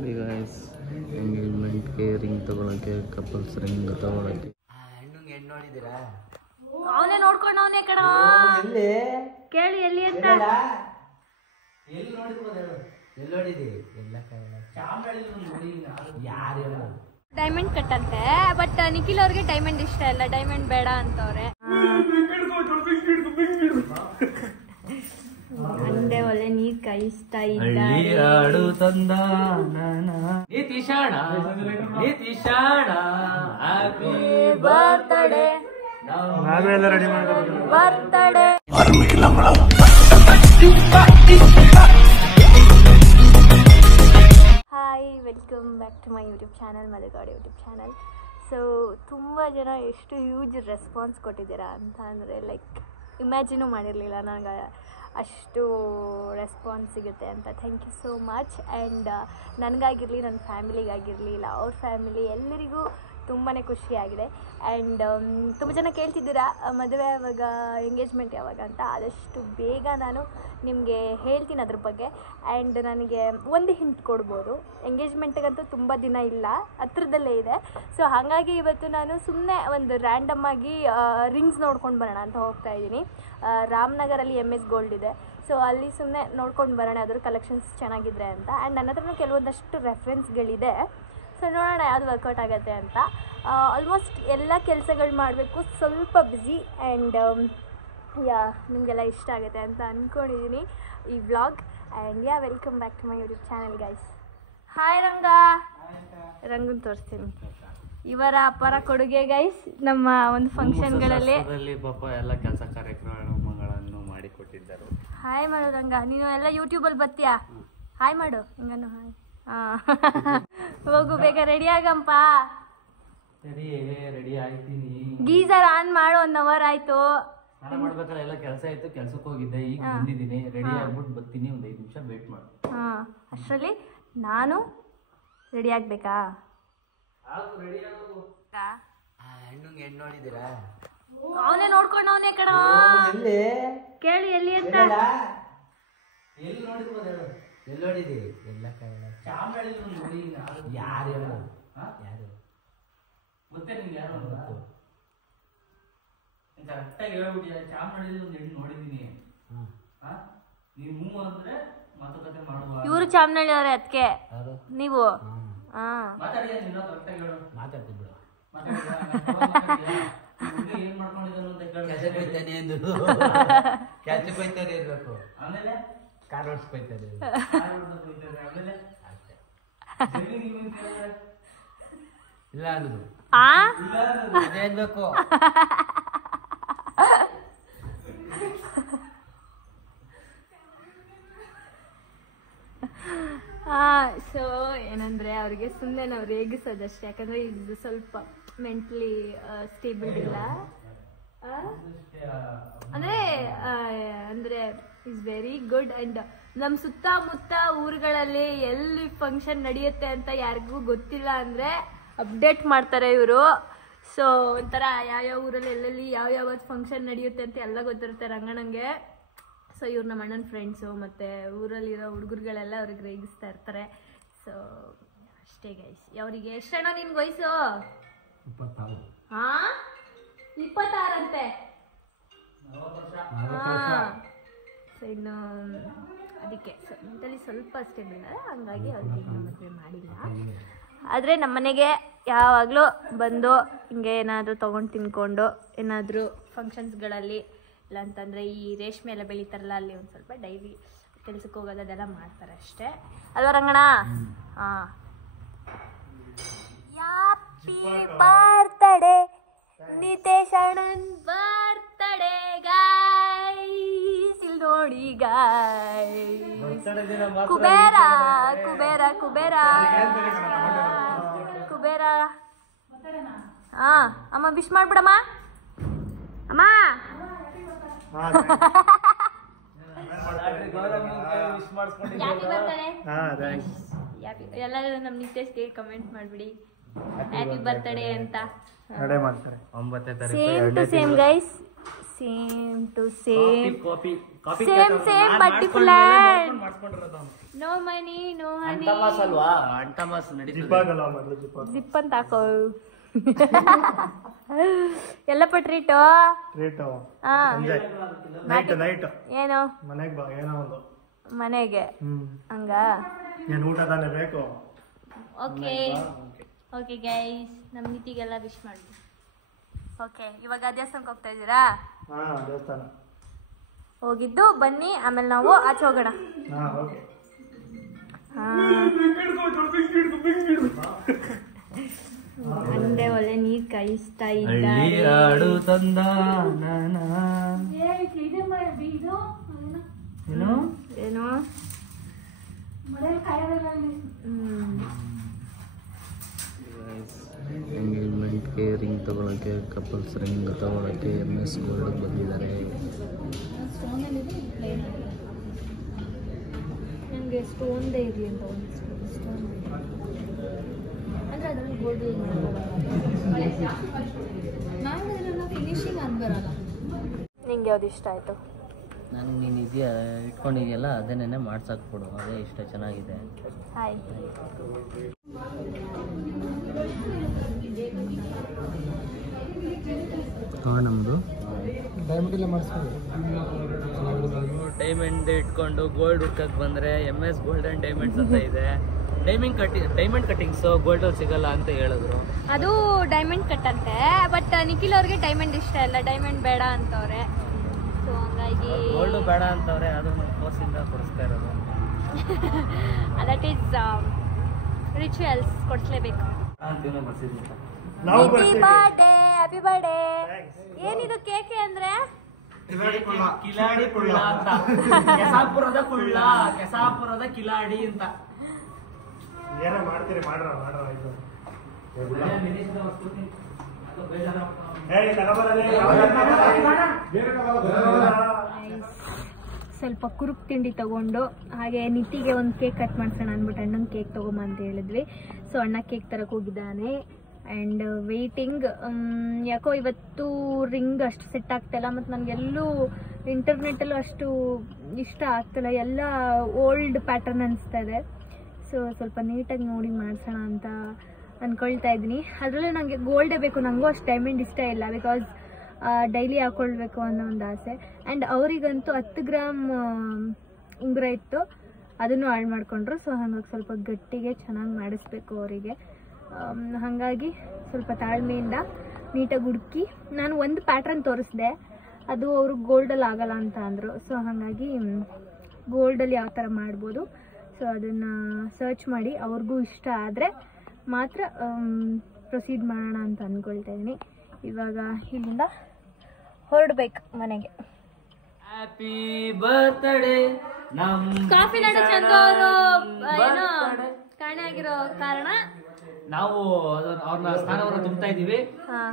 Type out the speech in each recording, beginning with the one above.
Guys ಎಂಗೇಜ್ಮೆಂಟ್ಗೆ ring ತಗೊಳಕ್ಕೆ couples ring ತಗೊಳಕ್ಕೆ ಹೆಣ್ಣುಂಗೆ ಹೆಣ್ಣು ನೋಡಿದ್ದೀರಾ? ಅವನೇ ನೋಡ್ಕೊಂಡವನೇ ಕಣ. ಎಲ್ಲಿ ಕೇಳಿ ಎಲ್ಲಿ ಅಂತ. ಎಲ್ಲಿ ನೋಡಿರ್ಬೋದು ಹೇಳು. ಎಲ್ಲಿ ನೋಡಿದಿ? ಎಲ್ಲ ಯಾರು ಡೈಮಂಡ್ ಕಟ್ ಅಂತೆ, ಬಟ್ ನಿಖಿಲ್ ಅವ್ರಿಗೆ ಡೈಮಂಡ್ ಇಷ್ಟ ಇಲ್ಲ, ಡೈಮಂಡ್ ಬೇಡ ಅಂತವ್ರೆ. ಅಂದೆ ಒಳ್ಳೆ ನೀರ್ ಕಾಯಿಸ್ತಾ ಹಳ್ಳಿಯಾಡು ತಂದ ನೀತಿಶಾಣ ನೀತಿಶಾಣ ಹ್ಯಾಪಿ ಬರ್ತಡೇ ನಾವೆಲ್ಲ ರೆಡಿ ಮಾಡೋದು birthday. Hi, welcome back to my YouTube channel, ಮದಗಾಡ್ ಯೂಟ್ಯೂಬ್ ಚಾನಲ್. ಸೊ ತುಂಬ ಜನ ಎಷ್ಟು ಹ್ಯೂಜ್ ರೆಸ್ಪಾನ್ಸ್ ಕೊಟ್ಟಿದ್ದೀರಾ ಅಂತ ಅಂದರೆ ಲೈಕ್ ಇಮ್ಯಾಜಿನೂ ಮಾಡಿರಲಿಲ್ಲ ನನಗೆ ಅಷ್ಟು ರೆಸ್ಪಾನ್ಸ್ ಸಿಗುತ್ತೆ ಅಂತ. Thank you so much. And ನನಗಾಗಿರಲಿ, ನನ್ನ ಫ್ಯಾಮಿಲಿಗಾಗಿರಲಿ, ಇಲ್ಲ ಅವ್ರ ಫ್ಯಾಮಿಲಿ ಎಲ್ಲರಿಗೂ ತುಂಬಾ ಖುಷಿಯಾಗಿದೆ. ಆ್ಯಂಡ್ ತುಂಬ ಜನ ಕೇಳ್ತಿದ್ದೀರಾ ಮದುವೆ ಯಾವಾಗ, ಎಂಗೇಜ್ಮೆಂಟ್ ಯಾವಾಗ ಅಂತ. ಆದಷ್ಟು ಬೇಗ ನಾನು ನಿಮಗೆ ಹೇಳ್ತೀನಿ ಅದ್ರ ಬಗ್ಗೆ. ಆ್ಯಂಡ್ ನನಗೆ ಒಂದು ಹಿಂಟ್ ಕೊಡ್ಬೋದು, ಎಂಗೇಜ್ಮೆಂಟ್ಗಂತೂ ತುಂಬ ದಿನ ಇಲ್ಲ, ಹತ್ರದಲ್ಲೇ ಇದೆ. ಸೊ ಹಾಗಾಗಿ ಇವತ್ತು ನಾನು ಸುಮ್ಮನೆ ಒಂದು ರ್ಯಾಂಡಮ್ಮಾಗಿ ರಿಂಗ್ಸ್ ನೋಡ್ಕೊಂಡು ಬರೋಣ ಅಂತ ಹೋಗ್ತಾ ಇದ್ದೀನಿ. ರಾಮನಗರಲ್ಲಿ MS ಗೋಲ್ಡ್ ಇದೆ, ಸೊ ಅಲ್ಲಿ ಸುಮ್ಮನೆ ನೋಡ್ಕೊಂಡು ಬರೋಣ ಅದ್ರ ಕಲೆಕ್ಷನ್ಸ್ ಚೆನ್ನಾಗಿದ್ರೆ ಅಂತ. ಆ್ಯಂಡ್ ನನ್ನ ಹತ್ರನೂ ಕೆಲವೊಂದಷ್ಟು ರೆಫ್ರೆನ್ಸ್ಗಳಿದೆ. ಸೊ ನೋಡೋಣ ಯಾವುದು ವರ್ಕೌಟ್ ಆಗುತ್ತೆ ಅಂತ. ಆಲ್ಮೋಸ್ಟ್ ಎಲ್ಲ ಕೆಲಸಗಳು ಮಾಡಬೇಕು, ಸ್ವಲ್ಪ ಬ್ಯುಸಿ. ಆ್ಯಂಡ್ ನಿಮಗೆಲ್ಲ ಇಷ್ಟ ಆಗುತ್ತೆ ಅಂತ ಅಂದ್ಕೊಂಡಿದ್ದೀನಿ ಈ vlog. And welcome back to my YouTube channel guys. Hi Ranga. ರಂಗನ್ ತೋರಿಸ್ತೀನಿ. ಇವರ ಅಪ್ಪರ ಕೊಡುಗೆ ಗೈಸ್ ನಮ್ಮ ಒಂದು ಫಂಕ್ಷನ್ಗಳಲ್ಲಿ ಪಾಪ ಎಲ್ಲ ಕೆಲಸ ಕಾರ್ಯಕ್ರಮಗಳನ್ನು ಮಾಡಿಕೊಟ್ಟಿದ್ದರು. ಹಾಯ್ ಮಾಡು ರಂಗ, ನೀನು ಎಲ್ಲ ಯೂಟ್ಯೂಬಲ್ಲಿ ಬರ್ತೀಯಾ? ಹಾಯ್ ಮಾಡು ಹಿಂಗನ್ನು. ಹಾಯ್. ಹೋಗು ಬೇಗ ರೆಡಿ ಆಗಂಪ. ರೆಡಿ ಆಯ್ತೀನಿ. ಗೀಸರ್ ಆನ್ ಮಾಡು, 1 ಅವರ್ ಆಯ್ತು. ಸ್ನಾನ ಮಾಡ್ಬೇಕಾದ್ರೆ ಎಲ್ಲ ಕೆಲಸ ಆಯ್ತು, ಕೆಲ್ಸಕ್ಕೆ ಹೋಗಿದ್ದೆ, ಈಗ ಬಂದಿದ್ದೀನಿ. ರೆಡಿ ಆಗ್ಬಿಟ್ಟು ಬರ್ತೀನಿ, ಒಂದು 5 ನಿಮಿಷ ವೇಟ್ ಮಾಡು. ಅಷ್ಟರಲ್ಲಿ ನಾನು ರೆಡಿ ಆಗ್ಬೇಕಾ? ಹೆಣ್ಣುಂಗೆ ಹೆಣ್ಣು ನೋಡಿದ್ದೀರಾ? ಅವನೇ ನೋಡ್ಕೊಂಡವನೇ ಕಣ. ಎಲ್ಲಿ ಕೇಳಿ ಎಲ್ಲಿ ಅಂತ. ಎಲ್ಲಿ ನೋಡಿರ್ಬೋದು ಹೇಳು. ಎಲ್ಲಿ ನೋಡಿದಿ? ಎಲ್ಲ ಯಾರು ಹೇಳು. ಯಾರು ಗೊತ್ತೇ ನಿಮ್ಗೆ ಯಾರು ಕರೆಕ್ಟಾಗಿ ಹೇಳ್ಬಿಟ್ಟಿಯ. ಚಾಮರಾಜಲ್ಲಿ ಒಂದು ಹೆಣ್ಣು ನೋಡಿದ್ದೀನಿ. ನೀವು ಹ್ಞೂ ಅಂದ್ರೆ ಮಾತುಕತೆ ಮಾಡುವ. ಇವರು ಚಾಮನಹಳ್ಳಿ ಅವರೇ, ಅದಕ್ಕೆ ಯಾರು ನೀವು ಮಾತಾಡಿ. ಕರೆಕ್ಟಾಗಿ ಹೇಳು. ಮಾತಾಡ್ತೀನಿ ಬಿಡು. ಏನ್ ಮಾಡ್ಕೊಂಡಿದ್ದಾನು ಅಂತ ಕೆಲ್ಸಕ್ಕೆ ಹೋಯ್ತಾನೆ ಎಂದು ಕೆಲ್ಸಕ್ಕೆ ಹೋಯ್ತಾನೆ ಇರ್ಬೇಕು. ಆಮೇಲೆ ಕಾರ್ ಓಡಿಸ್ಕೊಯ್ತಾನೆ. ಆಮೇಲೆ ಇಲ್ಲ ಅಂದ್ರು ಇಲ್ಲ ಅದೇ ಅನ್ಬೇಕು. ಸೊ ಏನಂದರೆ ಅವ್ರಿಗೆ ಸುಮ್ಮನೆ ನಾವು ರೇಗಿಸೋದಷ್ಟೇ. ಯಾಕಂದರೆ ಇದು ಸ್ವಲ್ಪ ಮೆಂಟ್ಲಿ ಸ್ಟೇಬಲ್ ಇಲ್ಲ. ಅಂದರೆ ಇಸ್ ವೆರಿ ಗುಡ್. ಆ್ಯಂಡ್ ನಮ್ಮ ಸುತ್ತಮುತ್ತ ಊರುಗಳಲ್ಲಿ ಎಲ್ಲಿ ಫಂಕ್ಷನ್ ನಡೆಯುತ್ತೆ ಅಂತ ಯಾರಿಗೂ ಗೊತ್ತಿಲ್ಲ ಅಂದರೆ ಅಪ್ಡೇಟ್ ಮಾಡ್ತಾರೆ ಇವರು. ಸೊ ಒಂಥರ ಯಾವ್ಯಾವ ಊರಲ್ಲಿ ಎಲ್ಲೆಲ್ಲಿ ಯಾವ್ಯಾವ ಫಂಕ್ಷನ್ ನಡೆಯುತ್ತೆ ಅಂತ ಎಲ್ಲ ಗೊತ್ತಿರುತ್ತೆ ರಂಗಣ್ಣಂಗೆ. ಸೊ ಇವ್ರು ನಮ್ಮ ಅಣ್ಣನ ಫ್ರೆಂಡ್ಸು, ಮತ್ತು ಊರಲ್ಲಿರೋ ಹುಡುಗರುಗಳೆಲ್ಲ ಅವ್ರಿಗೆ ರೇಗಿಸ್ತಾ ಇರ್ತಾರೆ. ಸೊ ಅಷ್ಟೇ ಗೈಸ್. ಅವರಿಗೆ ಎಷ್ಟಣ್ಣ ನಿನ್ಗೆ ವಯಸ್ಸು? 26. ಹಾಂ, 26 ಅಂತೆ. ಸೊ ಇನ್ನು ಅದಕ್ಕೆ ಮೆಂಟಲಿ ಸ್ವಲ್ಪ ಸ್ಟೇಬಲ್ ಇಲ್ಲ, ಹಂಗಾಗಿ ಅವ್ರಿಗೆ ಇನ್ನೂ ಮದುವೆ ಮಾಡಿಲ್ಲ. ಆದರೆ ನಮ್ಮನೆಗೆ ಯಾವಾಗಲೂ ಬಂದು ಹಿಂಗೆ ಏನಾದರೂ ತೊಗೊಂಡು ತಿನ್ಕೊಂಡು, ಏನಾದರೂ ಫಂಕ್ಷನ್ಸ್ಗಳಲ್ಲಿ ಇಲ್ಲ ಅಂತಂದರೆ ಈ ರೇಷ್ಮೆ ಎಲ್ಲ ಬೆಳೀತಾರಲ್ಲ, ಅಲ್ಲಿ ಒಂದು ಸ್ವಲ್ಪ ಡೈಲಿ ಕೆಲ್ಸಕ್ಕೆ ಹೋಗೋದು ಅದೆಲ್ಲ ಮಾಡ್ತಾರೆ ಅಷ್ಟೇ ಅಲ್ವಾ ರಂಗಣ್ಣ? ಹಾಂ. ಹ್ಯಾಪಿ ಬರ್ತಡೇ ನಿತೇಶ್ ಅಣ್ಣನ್ ಬರ್ತಡೇ ಗಾಯ್ಸ್. ಇಲ್ಲಿ ನೋಡಿ ಗಾಯ್ಸ್, ಕುಬೇರ ಕುಬೇರ ಕುಬೇರ ಕುಬೇರ. ಹಾಂ ಅಮ್ಮ ವಿಶ್ ಮಾಡ್ಬಿಡಮ್ಮ. ಅಮ್ಮ ಎಲ್ಲರೂ ನಮ್ಮ ನಿತೇಶ್ಗೆ ಕಮೆಂಟ್ ಮಾಡಿಬಿಡಿ ಹ್ಯಾಪಿ ಬರ್ತಡೇ ಅಂತ. Same to same guys, same to same copy same but different. No money no honey. ಅಲ್ವಾ ಅಂಟಮಾಸ್ ನಡೀತದೆ. ಜಿಪ್ ಅಂತ ಹಾಕೋ. ಎಲ್ಲಪ್ಪ ಟ್ರೀಟು ಏನು ಮನೆಗೆ ಹಂಗ. ಓಕೆ ಓಕೆ ಗೈಸ್, ನಮ್ಮ ನೀತಿಗೆಲ್ಲ ವಿಶ್ ಮಾಡಿ. ಓಕೆ, ಇವಾಗ ದೇವಸ್ಥಾನಕ್ಕೆ ಹೋಗ್ತಾ ಇದ್ದೀರಾ? ಹೋಗಿದ್ದು ಬನ್ನಿ, ಆಮೇಲೆ ನಾವು ಆಚೆ ಹೋಗೋಣ. ಅಂದೆ ಒಳ್ಳೆ ನೀರ್ ಕಾಯಿಸ್ತಾ ಇದ್ದಾರೆ. ಏನೋ ಎಂಗೇಜ್ಮೆಂಟ್ಗೆ ರಿಂಗ್ ತಗೊಳಕ್ಕೆ, ಕಪಲ್ಸ್ ರಿಂಗ್ ತಗೊಳಕ್ಕೆ MS ಗೋಲ್ಡ್ ಬಂದಿದ್ದಾರೆ. ನನಗೆ ಸ್ಟೋನ್ದೇ ಇರಲಿ ಅಂತ ಒಂದು ಸ್ಟೋನ್ ಅಂದರೆ ಅದರಲ್ಲಿ ಗೋಲ್ಡ್ ಯೂಸ್ ಮಾಡಿದ್ರಲ್ಲ ಫಿನಿಶಿಂಗ್ ಅಂತ ಬರಲ್ಲ. ನಿಂಗೆ ಯಾವ್ದು ಇಷ್ಟ ಆಯಿತು? ನನಗೆ ನೀನು ಇದೆಯಾ ಇಟ್ಕೊಂಡಿದೆಯಲ್ಲ ಅದನ್ನೇ ಮಾಡ್ಸಾಕ್ಬಿಡು, ಅದೇ ಇಷ್ಟ, ಚೆನ್ನಾಗಿದೆ. ಹಾಯ್. ನಮ್ಮದು ಡೈಮಂಡ್ ಇಟ್ಕೊಂಡು ಗೋಲ್ಡ್ ಹುಡ್ಕಕ್ಕೆ ಬಂದರೆ MS ಗೋಲ್ಡ್ ಆ್ಯಂಡ್ ಡೈಮಂಡ್ಸ್ ಅಂತ ಇದೆ. ಡೈಮಂಡ್ ಕಟ್ಟಿಂಗ್ಸು ಗೋಲ್ಡಲ್ಲಿ ಸಿಗಲ್ಲ ಅಂತ ಹೇಳಿದ್ರು. ಅದು ಡೈಮಂಡ್ ಕಟ್ ಅಂತೆ, ಬಟ್ ನಿಖಿಲ್ ಅವ್ರಿಗೆ ಡೈಮಂಡ್ ಇಷ್ಟ ಇಲ್ಲ, ಡೈಮಂಡ್ ಬೇಡ ಅಂತವ್ರೆ. ಸೊ ಹಂಗಾಗಿ ಗೋಲ್ಡು ಬೇಡ ಅಂತವ್ರೆ, ಅದು ನಮ್ಮ ಕೋರ್ಸಿಂದ ಕೊಡಿಸ್ತಾ ಇರೋದು. ದಟ್ ಈಸ್ ರಿಚುವಲ್ಸ್, ಕೊಡಿಸ್ಲೇಬೇಕು. Birthday, happy birthday. ಏನಿದು ಕೇಕೆ ಅಂದ್ರೆ? ಕಿಲಾಡಿ ಕುಳ್ಳ ಅಂತ, ಕೆಸಾಪುರದ ಕುಳ್ಳ, ಕೆಸಾಪುರದ ಕಿಲಾಡಿ ಅಂತ. ಏನೋ ಮಾಡ್ತೀರಿ ಮಾಡ್ರ ಸ್ವಲ್ಪ ಕುರುಕ್ ತಿಂಡಿ ತಗೊಂಡು, ಹಾಗೆ ನಿತಿಗೆ ಒಂದು ಕೇಕ್ ಕಟ್ ಮಾಡ್ಸೋಣ ಅಂದ್ಬಿಟ್ಟು ಅಣ್ಣನ ಕೇಕ್ ತಗೊಂಬ ಅಂತ ಹೇಳಿದ್ವಿ. ಸೊ ಅಣ್ಣ ಕೇಕ್ ತರಕ್ಕೆ ಹೋಗಿದ್ದಾನೆ ಆ್ಯಂಡ್ ವೇಟಿಂಗ್. ಯಾಕೋ ಇವತ್ತು ರಿಂಗ್ ಅಷ್ಟು ಸೆಟ್ ಆಗ್ತಾಯಿಲ್ಲ, ಮತ್ತು ನನಗೆಲ್ಲೂ ಇಂಟರ್ನೆಟ್ಟಲ್ಲೂ ಅಷ್ಟು ಇಷ್ಟ ಆಗ್ತಿಲ್ಲ, ಎಲ್ಲ ಓಲ್ಡ್ ಪ್ಯಾಟರ್ನ್ ಅನಿಸ್ತಾ ಇದೆ. ಸೊ ಸ್ವಲ್ಪ ನೀಟಾಗಿ ನೋಡಿ ಮಾಡಿಸೋಣ ಅಂತ ಅಂದ್ಕೊಳ್ತಾ ಇದ್ದೀನಿ. ಅದರಲ್ಲೂ ನನಗೆ ಗೋಲ್ಡೇ ಬೇಕು, ನನಗೂ ಅಷ್ಟು ಡೈಮಂಡ್ ಇಷ್ಟ ಇಲ್ಲ, ಬಿಕಾಸ್ ಡೈಲಿ ಹಾಕ್ಕೊಳ್ಬೇಕು ಅನ್ನೋ ಒಂದು ಆಸೆ. ಆ್ಯಂಡ್ ಅವರಿಗಂತೂ 10 ಗ್ರಾಮ್ ಉಂಗುರ ಇತ್ತು, ಅದನ್ನು ಹಾಳು ಮಾಡಿಕೊಂಡ್ರು. ಸೊ ಹಾಗಾಗಿ ಸ್ವಲ್ಪ ಗಟ್ಟಿಗೆ ಚೆನ್ನಾಗಿ ಮಾಡಿಸ್ಬೇಕು ಅವರಿಗೆ. ಹಾಗಾಗಿ ಸ್ವಲ್ಪ ತಾಳ್ಮೆಯಿಂದ ನೀಟಾಗಿ ಹುಡುಕಿ ನಾನು ಒಂದು ಪ್ಯಾಟ್ರನ್ ತೋರಿಸ್ದೆ, ಅದು ಅವರು ಗೋಲ್ಡಲ್ಲಿ ಆಗಲ್ಲ ಅಂತ ಅಂದರು. ಸೊ ಹಾಗಾಗಿ ಗೋಲ್ಡಲ್ಲಿ ಯಾವ ಥರ ಮಾಡ್ಬೋದು, ಸೊ ಅದನ್ನು ಸರ್ಚ್ ಮಾಡಿ ಅವ್ರಿಗೂ ಇಷ್ಟ ಆದರೆ ಮಾತ್ರ ಪ್ರೊಸೀಡ್ ಮಾಡೋಣ ಅಂತ ಅಂದ್ಕೊಳ್ತಾ ಇದ್ದೀನಿ. ಇವಾಗ ಇಲ್ಲಿಂದ ಹೊರಡ್ಬೇಕು ಮನೆಗೆ. Happy birthday. ಕಾಫಿ ನಾಡು ಚಂದ್ರ ಅವರು ಏನೋ ಕಾಣೆ ಆಗಿರೋ ಕಾರಣ ನಾವು ಅವ್ರನ್ನ ಸ್ಥಾನವನ್ನು ತುಂಬ್ತಾ ಇದೀವಿ.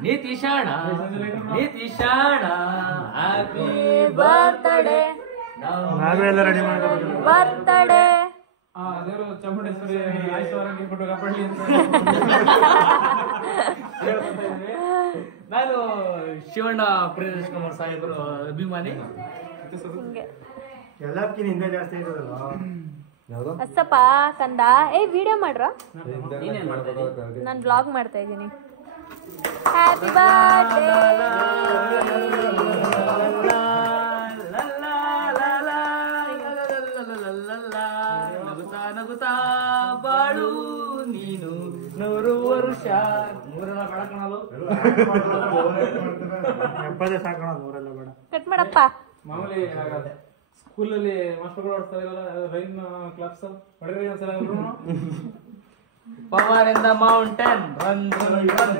ನೀತಿಶಾಣ ನೀತಿಶಾಣ ಹ್ಯಾಪಿ ಬರ್ತ್ಡೇ. ನಾವೆಲ್ಲ ರೆಡಿ ಮಾಡೋದು ಬರ್ತ್ಡೇ. ಚಾಮುಂಡೇಶ್ವರಿ ಆಯುಷ್ಯವಾಗಿ ಕೊಟ್ಟು ಕಾಪಾಡಲಿ ಅಂತ ನಾನು ಶಿವಣ್ಣ ಪ್ರಿಯದರ್ಶನ್ ಕುಮಾರ್ ಸಾಹೇಬರು ಅಭಿಮಾನಿ. ಎಲ್ಲದಕ್ಕಿಂತ ಹಿಂದೆ ಜಾಸ್ತಿ ಇರೋದಲ್ಲ. ಅಷ್ಟಪ್ಪ ಕಂದ. ವಿಡಿಯೋ ಮಾಡ್ರ? ನಾನು ಬ್ಲಾಗ್ ಮಾಡ್ತಾ ಇದ್ದೀನಿ. Happy birthday. ನಗುತ್ತಾ ಬಾಳು ನೀನು 100 ವರ್ಷ. 100 ಬೇಡ ಕಣಲು, 70 ಸಾಕೋಣ, 100 ಬೇಡ. ಕಟ್ ಮಾಡಪ್ಪ. ಮಾಮೂಲಿ ಸ್ಕೂಲಲ್ಲಿ ಮಾಸ್ಟರ್ಗಳು ಆಡ್ತಾರಲ್ಲ ರೈನ್ ಕ್ಲಾಪ್ಸ್ ಹೊಡೆದ್ರಿ ಒಂದ್ಸಲ power in the mountain run run.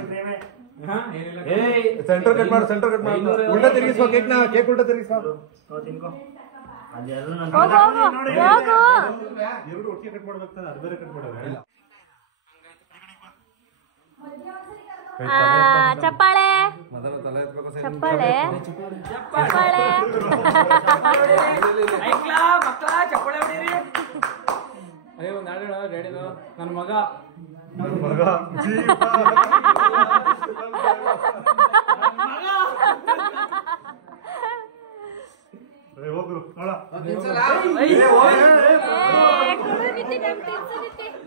Centre cut ಮಾಡು, ಸೆಂಟರ್ ಕಟ್ ಮಾಡು. ಉಲ್ಟಾ ತಿರುಗಿಸ್ಕೋ ಕೇಕ್ನ, ಕೇಕ್ ಉಲ್ಟಾ ತಿರುಗಿಸ್ಕೋ. ತಿನ್ಕೋ. ಎರಡು ಒಟ್ಟಿಗೆ ಕಟ್ ಮಾಡ್ಬೇಕು ತಾನೆ, ಅದು ಬೇರೆ ಕಟ್ ಮಾಡೋದು. ಚಪ್ಪಾಳೆ ಚಪ್ಪಾಳೆ ಚಪ್ಪಾಳೆ. ಚಪ್ಪಾಳೆ ಹೊಡೀರಿ. ಅದೇ ಒಂದು ಹಾಡು ಡ್ಯಾಡಿದು, ನನ್ನ ಮಗ ಹೋಗ್ರು ನೋಡ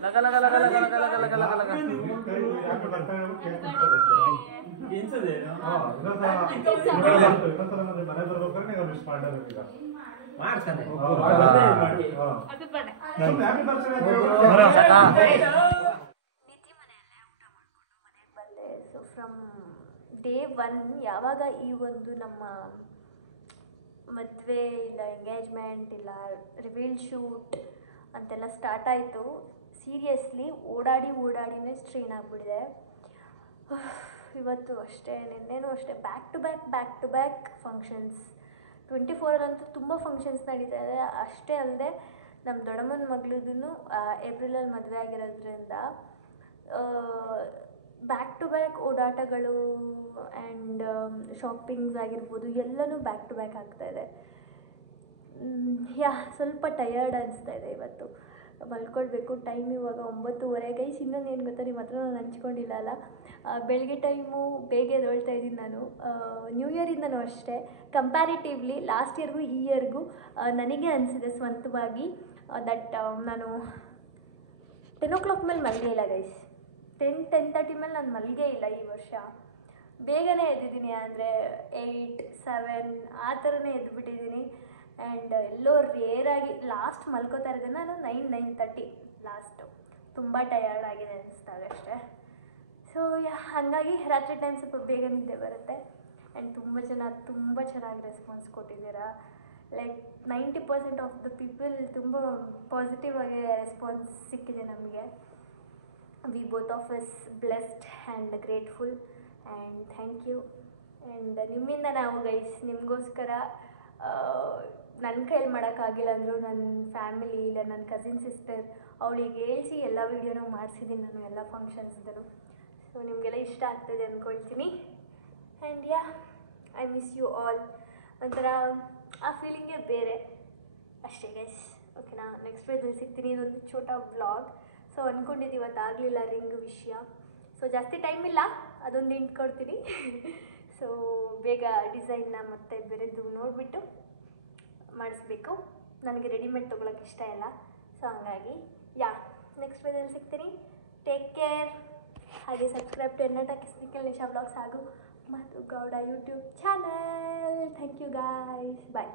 ಲಗ ಲಗ ಲಗ ಲಗ ಲಗ ಲಗ ಲಗ ಲಗ ಲಗ. ಮನೆ ಬರ್ಬೇಕಾದ್ರೆ ನೀವು ಮಿಸ್ ಮಾಡ್ತಾರೆ ಮಾಡ್ತಾನೆ ಪ್ರೀತಿ ಮನೆಯಲ್ಲೇ ಊಟ ಮಾಡಿಕೊಂಡು ಮನೆಗೆ ಬಂದೆ. ಸೊ ಫ್ರಮ್ ಡೇ 1 ಯಾವಾಗ ಈ ಒಂದು ನಮ್ಮ ಮದುವೆ ಇಲ್ಲ ಎಂಗೇಜ್ಮೆಂಟ್ ಇಲ್ಲ ರಿವೀಲ್ ಶೂಟ್ ಅಂತೆಲ್ಲ ಸ್ಟಾರ್ಟ್ ಆಯಿತು, ಸೀರಿಯಸ್ಲಿ ಓಡಾಡಿನೇ ಸ್ಟ್ರೈನ್ ಆಗಿಬಿಟ್ಟಿದೆ. ಇವತ್ತು ಅಷ್ಟೇ, ನಿನ್ನೆನೂ ಅಷ್ಟೇ, ಬ್ಯಾಕ್ ಟು ಬ್ಯಾಕ್ ಫಂಕ್ಷನ್ಸ್. 24 ತುಂಬ ಫಂಕ್ಷನ್ಸ್ ನಡೀತಾ ಇದೆ. ಅಷ್ಟೇ ಅಲ್ಲದೆ ನಮ್ಮ ದೊಡ್ಡಮ್ಮನ ಮಗಳದೂ ಏಪ್ರಿಲಲ್ಲಿ ಮದುವೆ ಆಗಿರೋದ್ರಿಂದ ಬ್ಯಾಕ್ ಟು ಬ್ಯಾಕ್ ಓಡಾಟಗಳು ಆ್ಯಂಡ್ ಶಾಪಿಂಗ್ಸ್ ಆಗಿರ್ಬೋದು ಎಲ್ಲನೂ ಬ್ಯಾಕ್ ಟು ಬ್ಯಾಕ್ ಆಗ್ತಾಯಿದೆ. ಸ್ವಲ್ಪ ಟಯರ್ಡ್ ಅನಿಸ್ತಾ ಇದೆ. ಇವತ್ತು ಮಲ್ಕೊಳ್ಬೇಕು. ಟೈಮ್ ಇವಾಗ 9:30. ಗೈಸ್ ಇನ್ನೊಂದು ಏನು ಗೊತ್ತಾ, ನಿಮ್ಮ ಹತ್ರ ನಾನು ಹಂಚ್ಕೊಂಡಿಲ್ಲ ಅಲ್ಲ, ಬೆಳಗ್ಗೆ ಟೈಮು ಬೇಗ ಎದ್ದೇಳ್ತಾ ಇದ್ದೀನಿ ನಾನು. ನ್ಯೂ ಇಯರಿಂದನೂ ಅಷ್ಟೇ, ಕಂಪ್ಯಾರಿಟಿವ್ಲಿ ಲಾಸ್ಟ್ ಇಯರ್ಗೂ ಈ ಇಯರ್ಗೂ ನನಗೆ ಅನಿಸಿದೆ ಸ್ವಂತವಾಗಿ ದಟ್ ನಾನು 10 o'clock ಮೇಲೆ ಮಲಗೇ ಇಲ್ಲ ಗೈಸ್. 10:30 ಮೇಲೆ ನಾನು ಮಲಗೇ ಇಲ್ಲ ಈ ವರ್ಷ. ಬೇಗನೆ ಎದ್ದಿದ್ದೀನಿ, ಅಂದರೆ 8, 7 ಆ ಥರನೇ ಎದ್ದುಬಿಟ್ಟಿದ್ದೀನಿ. ಆ್ಯಂಡ್ ಎಲ್ಲೋ ರೇರಾಗಿ ಲಾಸ್ಟ್ ಮಲ್ಕೋತಾ ಇರೋದು ನಾನು 9:30 ಲಾಸ್ಟು. ತುಂಬ ಟಯರ್ಡ್ ಆಗಿದೆ ಅನಿಸ್ತಾರೆ ಅಷ್ಟೇ. ಸೊ ಹಾಗಾಗಿ ರಾತ್ರಿ ಟೈಮ್ ಸ್ವಲ್ಪ ಬೇಗ ನಿದ್ದೆ ಬರುತ್ತೆ. ಆ್ಯಂಡ್ ತುಂಬ ಜನ ತುಂಬ ಚೆನ್ನಾಗಿ ರೆಸ್ಪಾನ್ಸ್ ಕೊಟ್ಟಿದ್ದೀರಾ. ಲೈಕ್ 90% ಆಫ್ ದ ಪೀಪಲ್ ತುಂಬ ಪಾಸಿಟಿವ್ ಆಗಿ ರೆಸ್ಪಾನ್ಸ್ ಸಿಕ್ಕಿದೆ ನಮಗೆ. We both of us blessed and grateful and thank you. And ನಿಮ್ಮಿಂದ ನಾವು ಗೈಸ್ ನಿಮಗೋಸ್ಕರ ನನ್ನ ಕೈಯಲ್ಲಿ ಮಾಡೋಕ್ಕಾಗಿಲ್ಲ ಅಂದರೂ ನನ್ನ ಫ್ಯಾಮಿಲಿ ಇಲ್ಲ ನನ್ನ ಕಸಿನ್ ಸಿಸ್ಟರ್ ಅವಳಿಗೆ ಹೇಳ್ಸಿ ಎಲ್ಲ ವೀಡಿಯೋನೂ ಮಾಡಿಸಿದ್ದೀನಿ ನಾನು, ಎಲ್ಲ ಫಂಕ್ಷನ್ಸ್ದೂ. ಸೊ ನಿಮಗೆಲ್ಲ ಇಷ್ಟ ಆಗ್ತಾಯಿದೆ ಅಂದ್ಕೊಳ್ತೀನಿ. And I miss you all. ಒಂಥರ ಆ ಫೀಲಿಂಗೇ ಬೇರೆ ಅಷ್ಟೇ ಗೈಸ್. ಓಕೆನಾ, ನೆಕ್ಸ್ಟ್ ವೀಡಿಯೋದಲ್ಲಿ ಸಿಗ್ತೀನಿ. ಇದೊಂದು ಛೋಟ ವ್ಲಾಗ್. ಸೊ ಅಂದ್ಕೊಂಡಿದ್ದು ಇವತ್ತು ಆಗಲಿಲ್ಲ ರಿಂಗ್ ವಿಷಯ. ಸೊ ಜಾಸ್ತಿ ಟೈಮ್ ಇಲ್ಲ, ಅದೊಂದು ಇಂಟ್ಕೊಡ್ತೀನಿ. ಸೊ ಬೇಗ ಡಿಸೈನ್ನ ಮತ್ತು ಬೇರೆದು ನೋಡಿಬಿಟ್ಟು ಮಾಡಿಸ್ಬೇಕು. ನನಗೆ ರೆಡಿಮೇಡ್ ತೊಗೊಳಕ್ಕೆ ಇಷ್ಟ ಇಲ್ಲ. ಸೊ ಹಂಗಾಗಿ ನೆಕ್ಸ್ಟ್ ವೀಡಿಯೋದಲ್ಲಿ ಸಿಗ್ತೀನಿ. Take care. ಹಾಗೆ ಸಬ್ಸ್ಕ್ರೈಬ್ ಟು ಎನ್ನಟ ಕಿಸ್ನಿಕಲ್ ನಿಶಾ ವ್ಲಾಗ್ಸ್ ಹಾಗೂ Madhu Gowda YouTube channel. Thank you guys. Bye.